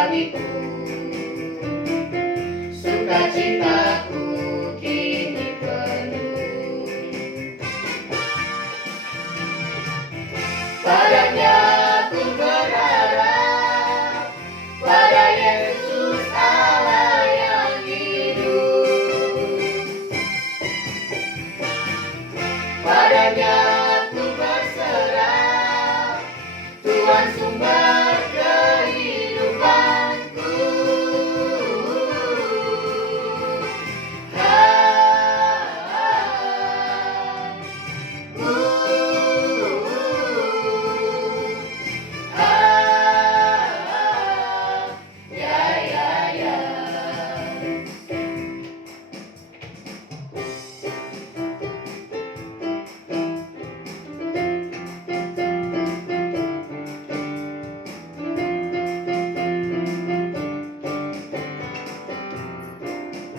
bagiku, sukacitaku kini penuh. Padanya ku berharap, pada Yesus Allah yang hidup. Padanya ku berserah, Tuhan sumber kehidupanku.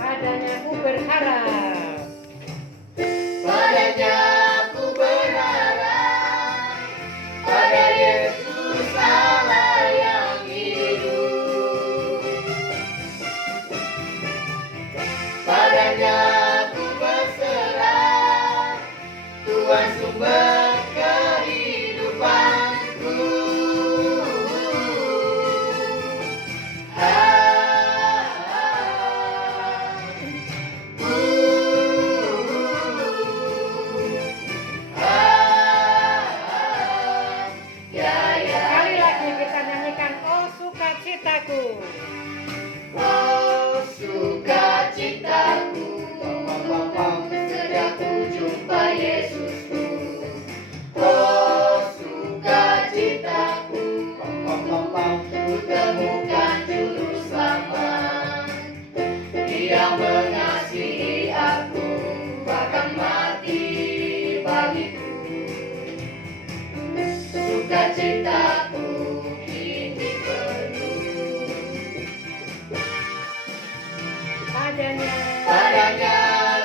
Padanya ku berharap, Padanya ku berharap, pada Yesus Allah yang hidup. Padanya ku berserah, Tuhan sumber kehidupanku. sekali lagi kita nyanyikan Oh Sukacitaku. Oh sukacitaku, sejak ku jumpa Yesusku. Oh sukacitaku, ku temukan juru selamat. Dia mengasihi aku, bahkan mati bagiku. Sukacitaku kini penuh. Padanya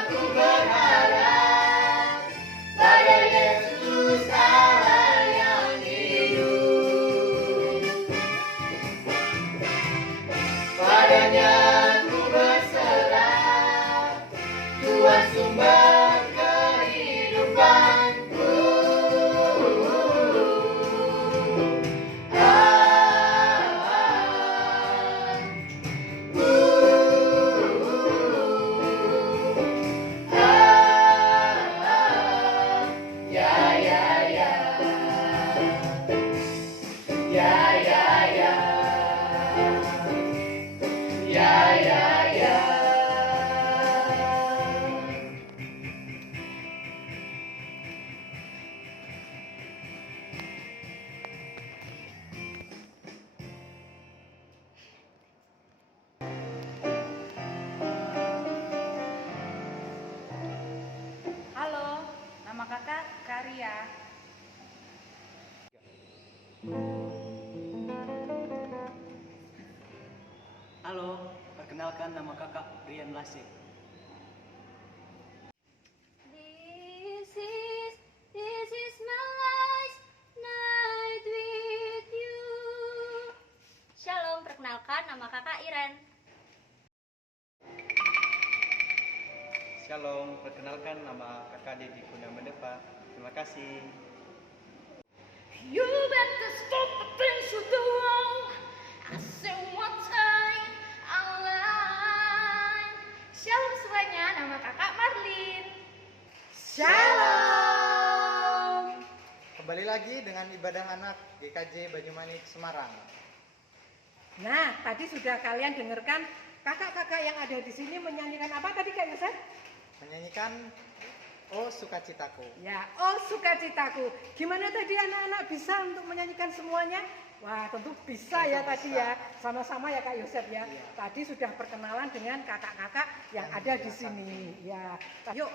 ku berharap, pada Yesus Allah yang hidup. Padanya ku berserah, Tuhan sumber kehidupanku. Halo, nama kakak Karya. Halo, perkenalkan nama kakak Brian Lasik. This is my last night with you. Shalom, perkenalkan nama kakak Iren. Shalom, perkenalkan nama kakak Dedi Kundamedepa. Terima kasih. You better stop the things you do wrong. I say one time, online. Shalom semuanya, nama kakak Marlin. Shalom. Kembali lagi dengan ibadah anak GKJ Banyumanik Semarang. Nah, tadi sudah kalian dengarkan kakak-kakak yang ada di sini menyanyikan apa tadi Kak Yusuf? Menyanyikan Oh Sukacitaku. Ya, Oh Sukacitaku. Gimana tadi anak-anak bisa untuk menyanyikan semuanya? Wah, tentu bisa ya tadi ya. Sama-sama ya Kak Yosef ya. Iya. Tadi sudah perkenalan dengan kakak-kakak yang ada di sini. Ya, yuk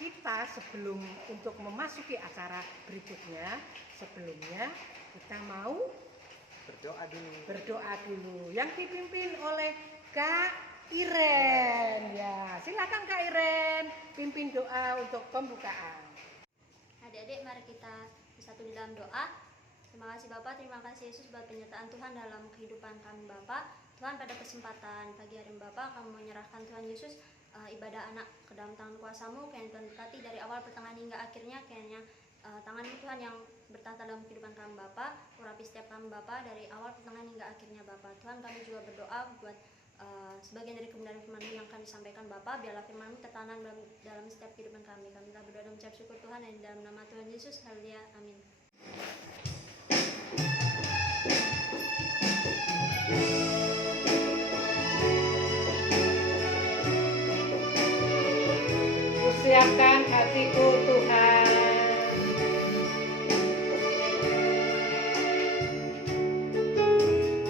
kita sebelum untuk memasuki acara berikutnya, sebelumnya kita mau berdoa dulu. Yang dipimpin oleh Kak Iren. Ya, silakan Kak Iren pimpin doa untuk pembukaan. Adik-adik, mari kita bersatu di dalam doa. Terima kasih Bapak, terima kasih Yesus buat penyertaan Tuhan dalam kehidupan kami Bapak. Tuhan, pada kesempatan pagi hari ini Bapak, kami menyerahkan Tuhan Yesus ibadah anak ke dalam tangan kuasa-Mu, kiranya Tuhan berkati dari awal pertengahan hingga akhirnya, kiranya tangan-Mu Tuhan yang bertata dalam kehidupan kami Bapak, urapi setiap kami Bapak dari awal pertengahan hingga akhirnya Bapak. Tuhan, kami juga berdoa buat sebagian dari kebenaran firman-Mu yang kami sampaikan Bapak, biarlah firman-Mu tertanam dalam setiap kehidupan kami. Kami telah berdoa dan mengucap syukur Tuhan, dan dalam nama Tuhan Yesus, haleluya, amin. Siapkan hatiku Tuhan.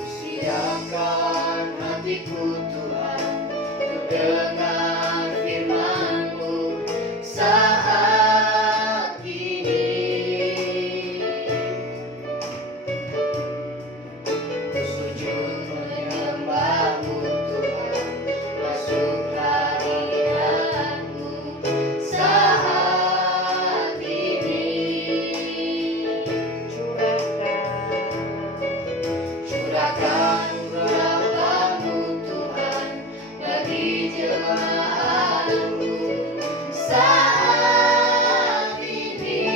Siapkan hatiku Tuhan, untuk dengar firman-Mu saat ini. Sujud menyembah-Mu Tuhan, masuk hadirat-Mu saat ini. Curahkan rahmat-Mu Tuhan bagi jemaat-Mu saat ini.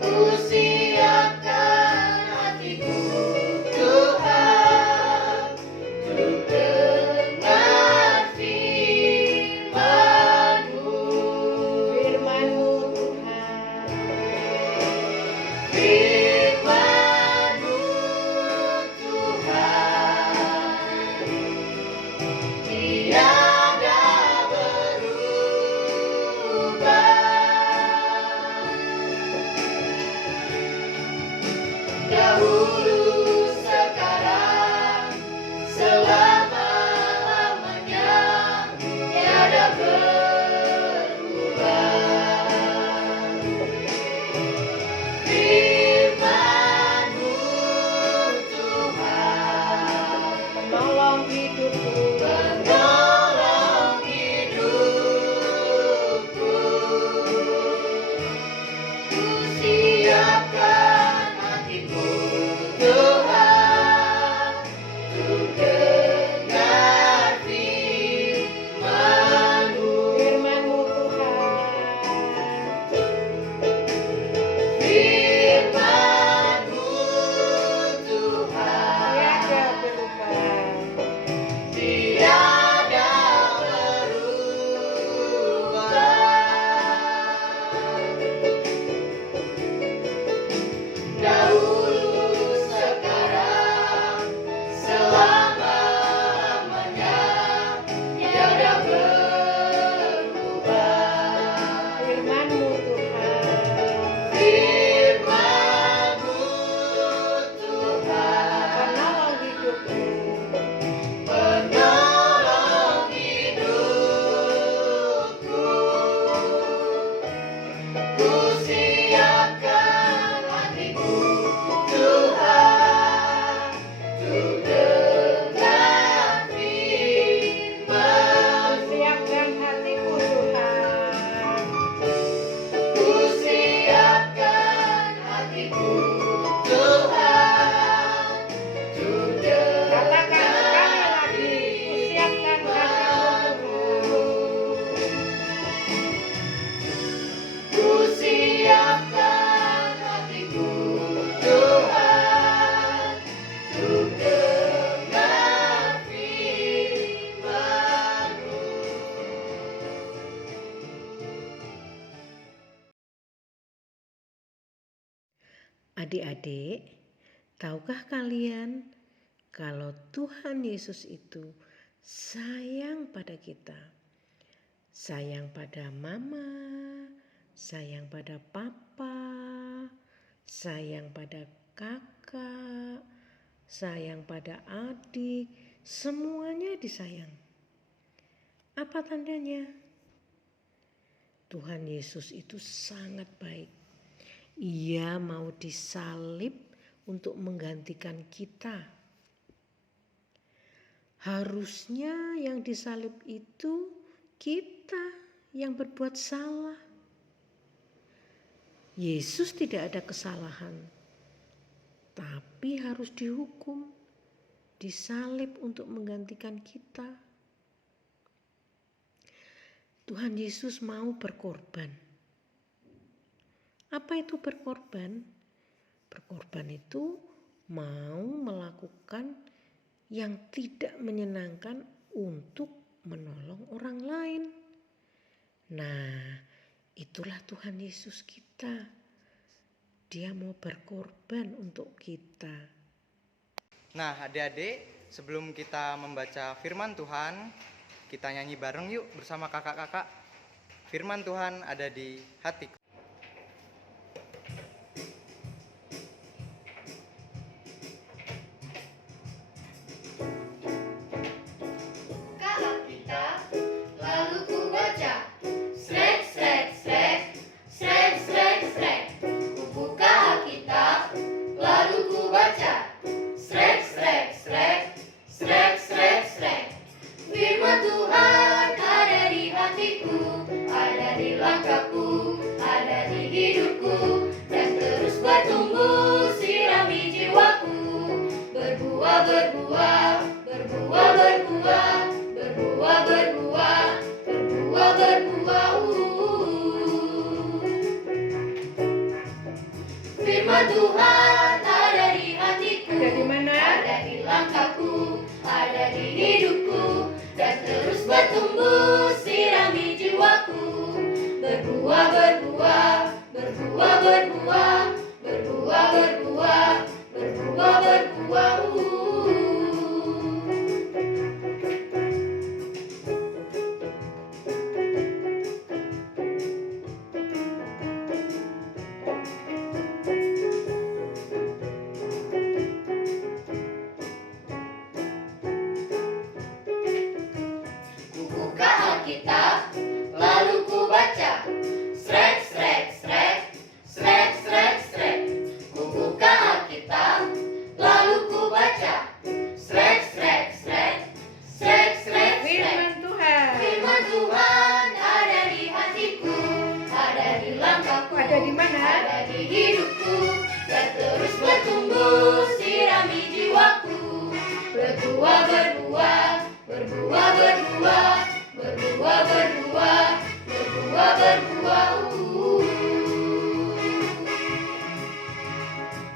Ku siapkan hatiku Tuhan, untuk dengar firman-Mu. Firman-Mu Tuhan. Firman-Mu Tuhan, tiada berubah. Dahulu, sekarang, selama-lamanya, tiada berubah. Firman-Mu Tuhan, Penolong hidupku. penolong hidupku. Ku siapkan hatiku Tuhan, untuk dengar firman-Mu. Firman-Mu Tuhan. Firman-Mu Tuhan, Tiada berubah. tiada berubah. Dahulu, sekarang, selama-lamanya, tiada berubah. Firman-Mu Tuhan. Firman-Mu Tuhan, Penolong hidupku. penolong hidupku. Ku siapkan hatiku Tuhan, untuk dengar firman-Mu. Siapkan hatiku Tuhan. Ku siapkan hatiku Tuhan, untuk Katakan sekali dengar lagi. Ku siapkan hatiku Tuhan. Ku siapkan hatiku Tuhan, untuk dengar firman-Mu. Adik-adik, tahukah kalian kalau Tuhan Yesus itu sayang pada kita? Sayang pada mama, sayang pada papa, sayang pada kakak, sayang pada adik, semuanya disayang. Apa tandanya? Tuhan Yesus itu sangat baik. Ia mau disalib untuk menggantikan kita. Harusnya yang disalib itu kita yang berbuat salah. Yesus tidak ada kesalahan, tapi harus dihukum, disalib untuk menggantikan kita. Tuhan Yesus mau berkorban. Apa itu berkorban? Berkorban itu mau melakukan yang tidak menyenangkan untuk menolong orang lain. Nah, itulah Tuhan Yesus kita. Dia mau berkorban untuk kita. Nah, adik-adik, sebelum kita membaca firman Tuhan, kita nyanyi bareng yuk bersama kakak-kakak. Firman Tuhan ada di hatiku. Buka Alkitab, lalu ku baca. Srek, srek, srek, srek, srek, srek. Ku buka Alkitab, lalu ku baca. Srek, srek, srek, srek, srek, srek. Firman Tuhan ada di hatiku, ada di langkahku, ada di hidupku, dan terus bertumbuh sirami jiwaku. Berbuah, berbuah, berbuah, berbuah, berbuah, berbuah, berbuah, berbuah. Firman Tuhan ada di hatiku, Ada di mana? ada di langkahku, ada di hidupku, dan terus bertumbuh sirami jiwaku. Berbuah, berbuah, berbuah, berbuah, berbuah, berbuah, berbuah, berbuah. Ku buka Alkitab, lalu ku baca. Srek, srek, srek, srek, srek, srek. Ku buka Alkitab, lalu ku baca. Srek, srek, srek, srek, srek, srek. Firman Tuhan. Firman Tuhan ada di hatiku, ada di langkahku, Ada di mana? ada di hidupku, dan terus bertumbuh sirami jiwaku. Berbuah, berbuah, berbuah, berbuah, berbuah, berbuah, berbuah, berbuah.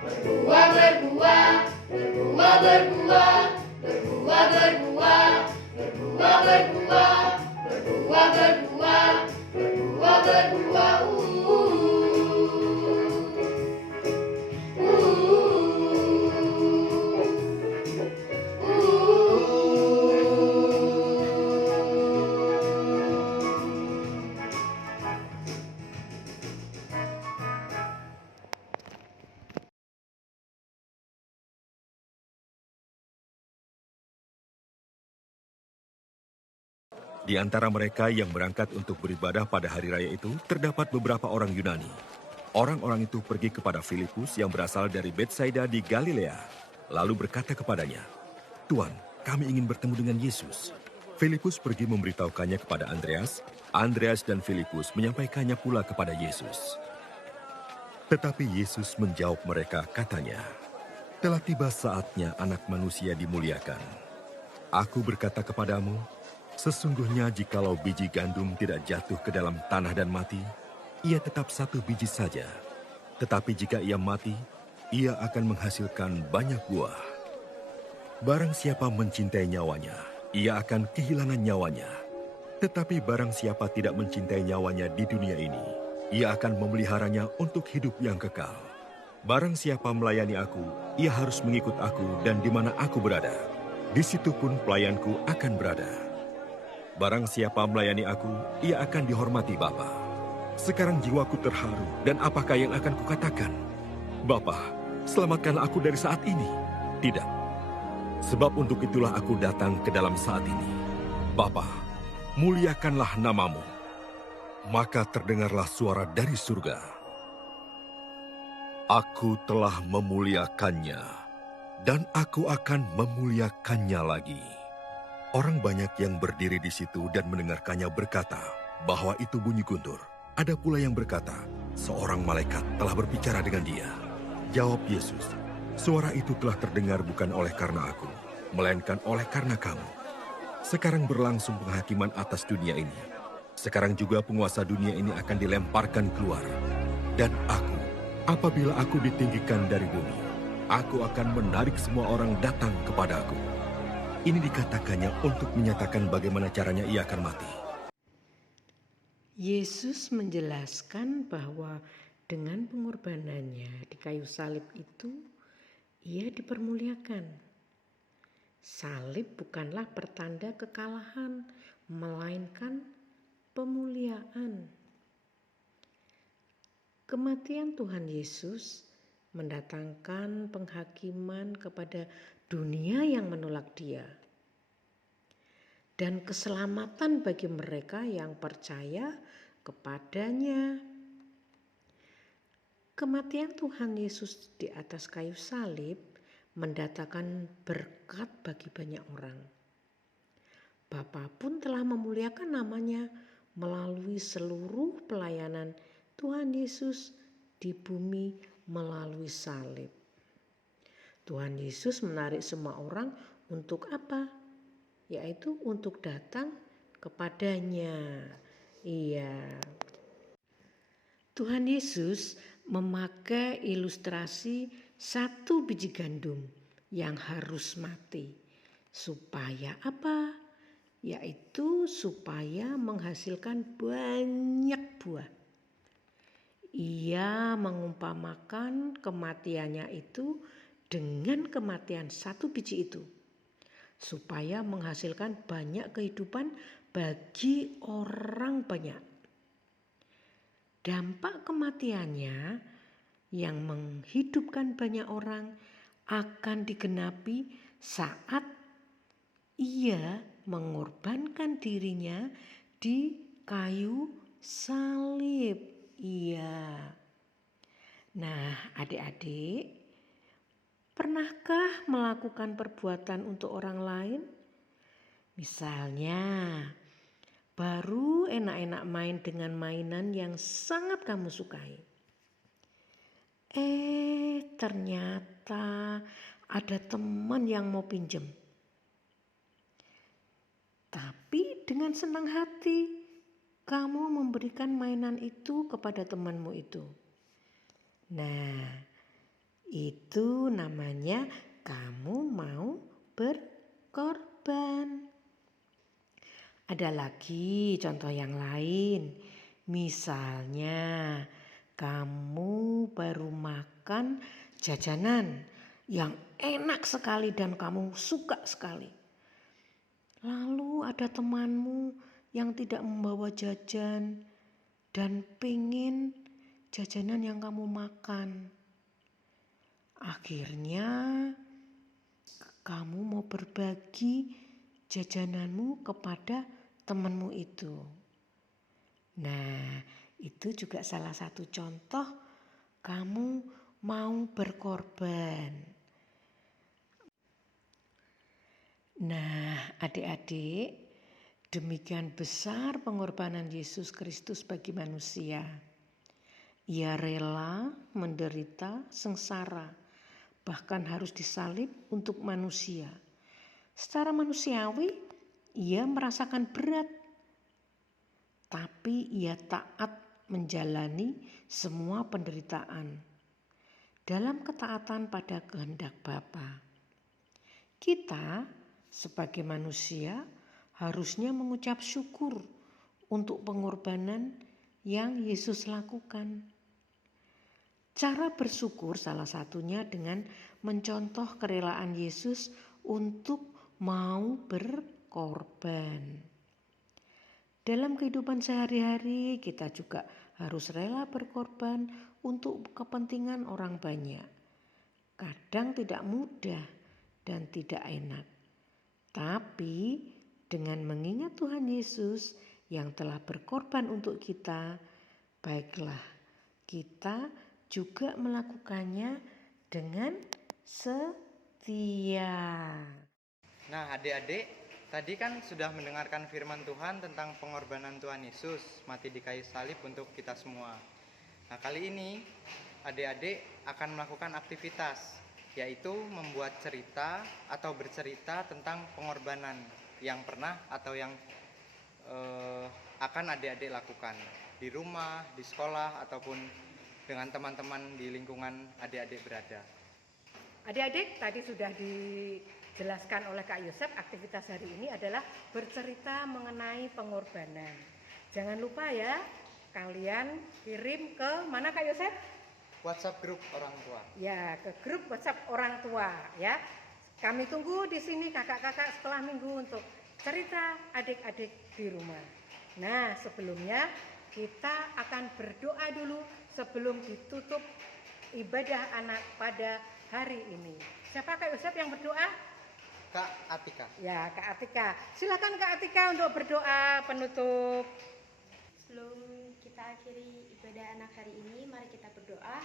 Berbuah, berbuah, berbuah, berbuah, berbuah, berbuah, berbuah, berbuah, berbuah, berbuah, berbuah, berbuah. Di antara mereka yang berangkat untuk beribadah pada hari raya itu, terdapat beberapa orang Yunani. Orang-orang itu pergi kepada Filipus yang berasal dari Betsaida di Galilea, lalu berkata kepadanya, "Tuan, kami ingin bertemu dengan Yesus." Filipus pergi memberitahukannya kepada Andreas. Andreas dan Filipus menyampaikannya pula kepada Yesus. Tetapi Yesus menjawab mereka, katanya, "Telah tiba saatnya Anak Manusia dimuliakan. Aku berkata kepadamu, sesungguhnya jikalau biji gandum tidak jatuh ke dalam tanah dan mati, ia tetap satu biji saja. Tetapi jika ia mati, ia akan menghasilkan banyak buah. Barang siapa mencintai nyawanya, ia akan kehilangan nyawanya. Tetapi barang siapa tidak mencintai nyawanya di dunia ini, ia akan memeliharanya untuk hidup yang kekal. Barang siapa melayani aku, ia harus mengikut aku, dan di mana aku berada, di situ pun pelayanku akan berada. Barang siapa melayani aku, ia akan dihormati Bapa. Sekarang jiwaku terharu, dan apakah yang akan kukatakan? Bapa, selamatkanlah aku dari saat ini. Tidak. Sebab untuk itulah aku datang ke dalam saat ini. Bapa, muliakanlah namamu. Maka terdengarlah suara dari surga. Aku telah memuliakannya, dan aku akan memuliakannya lagi. Orang banyak yang berdiri di situ dan mendengarkannya berkata bahwa itu bunyi guntur. Ada pula yang berkata seorang malaikat telah berbicara dengan dia. Jawab Yesus, suara itu telah terdengar bukan oleh karena aku, melainkan oleh karena kamu. Sekarang berlangsung penghakiman atas dunia ini. Sekarang juga penguasa dunia ini akan dilemparkan keluar. Dan aku, apabila aku ditinggikan dari bumi, aku akan menarik semua orang datang kepada aku. Ini dikatakannya untuk menyatakan bagaimana caranya ia akan mati. Yesus menjelaskan bahwa dengan pengorbanannya di kayu salib itu, ia dipermuliakan. Salib bukanlah pertanda kekalahan, melainkan pemuliaan. Kematian Tuhan Yesus mendatangkan penghakiman kepada dunia yang menolak Dia, dan keselamatan bagi mereka yang percaya kepadanya. Kematian Tuhan Yesus di atas kayu salib mendatangkan berkat bagi banyak orang. Bapa pun telah memuliakan namanya melalui seluruh pelayanan Tuhan Yesus di bumi melalui salib. Tuhan Yesus menarik semua orang untuk apa? Yaitu untuk datang kepadanya. Iya. Tuhan Yesus memakai ilustrasi satu biji gandum yang harus mati. Supaya apa? Yaitu supaya menghasilkan banyak buah. Ia mengumpamakan kematiannya itu dengan kematian satu biji itu, supaya menghasilkan banyak kehidupan bagi orang banyak. Dampak kematiannya yang menghidupkan banyak orang akan digenapi saat ia mengorbankan dirinya di kayu salib. Iya. Nah, adik-adik, pernahkah melakukan perbuatan untuk orang lain? Misalnya, baru enak-enak main dengan mainan yang sangat kamu sukai. Ternyata ada teman yang mau pinjem. Tapi dengan senang hati, kamu memberikan mainan itu kepada temanmu itu. Nah, itu namanya kamu mau berkorban. Ada lagi contoh yang lain. Misalnya, kamu baru makan jajanan yang enak sekali dan kamu suka sekali. Lalu ada temanmu yang tidak membawa jajan dan pengen jajanan yang kamu makan. Akhirnya kamu mau berbagi jajananmu kepada temanmu itu. Nah, itu juga salah satu contoh kamu mau berkorban. Nah, adik-adik, demikian besar pengorbanan Yesus Kristus bagi manusia. Ia rela menderita sengsara, bahkan harus disalib untuk manusia. Secara manusiawi, ia merasakan berat, tapi ia taat menjalani semua penderitaan dalam ketaatan pada kehendak Bapa. Kita sebagai manusia harusnya mengucap syukur untuk pengorbanan yang Yesus lakukan. Cara bersyukur salah satunya dengan mencontoh kerelaan Yesus untuk mau berkorban. Dalam kehidupan sehari-hari kita juga harus rela berkorban untuk kepentingan orang banyak. Kadang tidak mudah dan tidak enak. Tapi dengan mengingat Tuhan Yesus yang telah berkorban untuk kita, baiklah kita juga melakukannya dengan setia. Nah, adik-adik, tadi kan sudah mendengarkan firman Tuhan tentang pengorbanan Tuhan Yesus mati di kayu salib untuk kita semua. Nah, kali ini adik-adik akan melakukan aktivitas, yaitu membuat cerita atau bercerita tentang pengorbanan yang pernah atau yang akan adik-adik lakukan di rumah, di sekolah, ataupun dengan teman-teman di lingkungan adik-adik berada. Adik-adik, tadi sudah dijelaskan oleh Kak Yosep, aktivitas hari ini adalah bercerita mengenai pengorbanan. Jangan lupa ya, kalian kirim ke mana Kak Yosep? WhatsApp grup orang tua. Ya, ke grup WhatsApp orang tua ya. Kami tunggu di sini kakak-kakak setelah minggu untuk cerita adik-adik di rumah. Nah, sebelumnya kita akan berdoa dulu sebelum ditutup ibadah anak pada hari ini. Siapa Kak Yosep yang berdoa? Kak Atika. Ya, Kak Atika. Silakan Kak Atika untuk berdoa penutup. Sebelum kita akhiri ibadah anak hari ini, mari kita berdoa.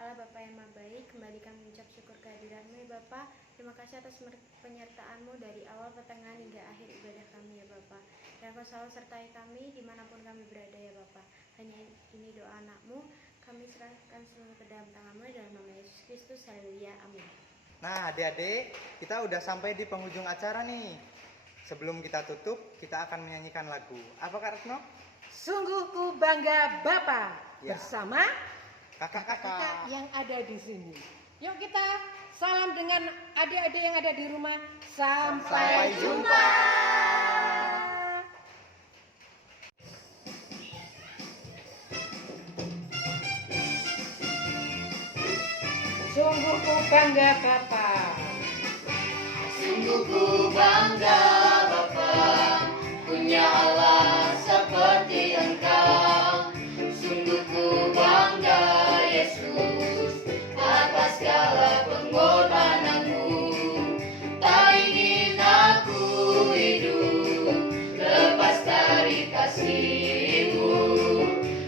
Allah Bapa yang Maha Baik, kembali kami mengucap syukur kehadiran-Mu ya Bapa. Terima kasih atas penyertaan-Mu dari awal, pertengahan hingga akhir ibadah kami ya Bapa. Dan Kau selalu sertai kami dimanapun kami berada ya Bapa. Hanya ini doa anak-Mu, kami serahkan seluruh ke dalam tangan-Mu dalam nama Yesus Kristus. Haleluya, amin. Nah, adik-adik, kita udah sampai di penghujung acara nih. Sebelum kita tutup, kita akan menyanyikan lagu. Apa Kak Retno? Sungguh ku bangga Bapa Ya. bersama Kakak-kakak. yang ada di sini. Yuk kita salam dengan adik-adik yang ada di rumah. Sampai jumpa. Sungguh ku bangga Bapa. Sungguh ku bangga Bapa, punya Allah seperti Engkau. Sungguh ku bangga Yesus atas segala pengorbananmu. Tak ingin aku hidup lepas dari kasih-Mu.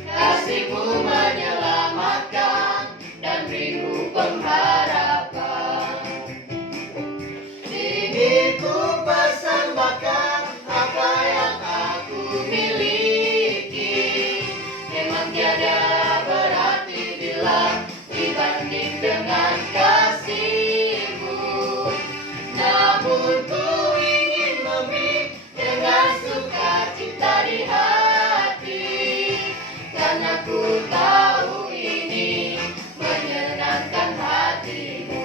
Kasih-Mu menyelamatkan dan beriku pengharapan. Ingin ku persembahkan apa yang aku miliki. Memang tiada berarti bila dibanding dengan kasih-Mu. Namun ku ingin memberi dengan sukacita di hati, karena ku tahu ini menyenangkan hati-Mu.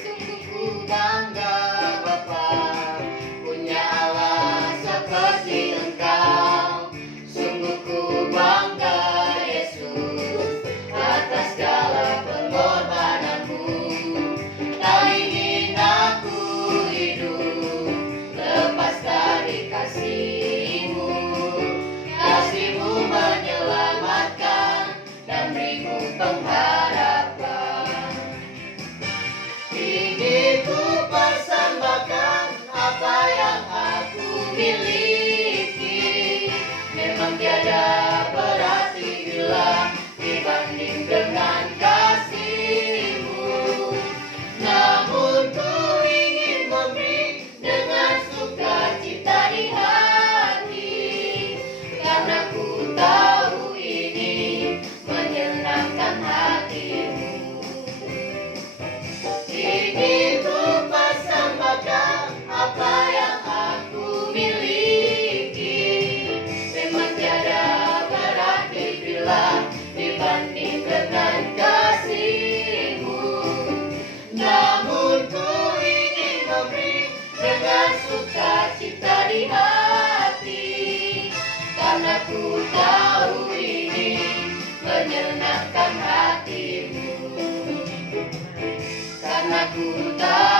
Sungguh ku bangga Bapa, punya Allah seperti Engkau. Sungguh ku bangga Yesus atas segala pengorbananmu. Tak ingin aku hidup lepas dari kasih-Mu. Kasih-Mu menyelamatkan dan beriku pengharapan. Ingin ku persembahkan apa yang aku miliki. Memang tiada berarti bila dibanding dengan kasih-Mu. Namun ku ingin memberi dengan sukacita di hati, karena ku tahu ini menyenangkan hati-Mu. Ingin ku persembahkan apa yang aku miliki. Memang tiada berarti bila dibanding dengan kasih-Mu. Namun ku ingin memberi dengan sukacita di hati, karena ku tahu ini menyenangkan hati-Mu. Karena ku tahu